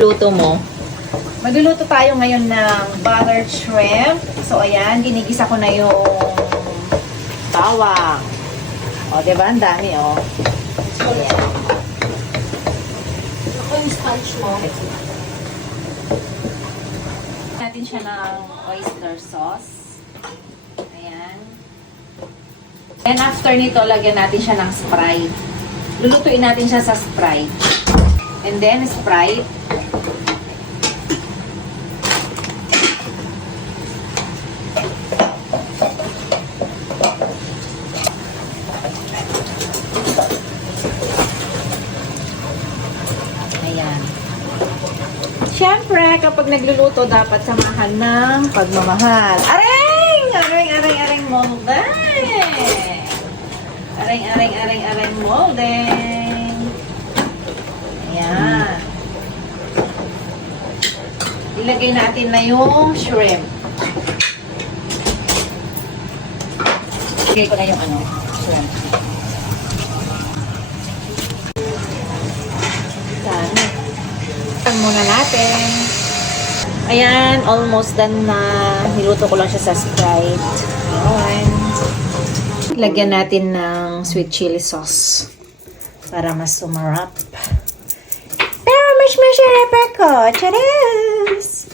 Luto mo. Magluluto tayo ngayon ng buttered shrimp. So, ayan, ginigisa ko na yung bawang. O, diba? Ang dami, o. Ayan. Ako yung sponge mo. Natin siya ng oyster sauce. Ayan. And after nito, lagyan natin siya ng Sprite. Lulutuin natin siya sa Sprite. And then, Sprite. Ayan. Siyempre, kapag nagluluto, dapat samahan ng pagmamahal. Aring! Aring molding! Aring molding! Ayan. Ilagay natin na yung shrimp. Ilagay ko na yung shrimp. Dami. Ito muna natin. Ayan, almost done na. Niluto ko lang siya sa Sprite. Ayan. Lagyan natin ng sweet chili sauce para mas sumarap. Pero mas masarap ako. Charis!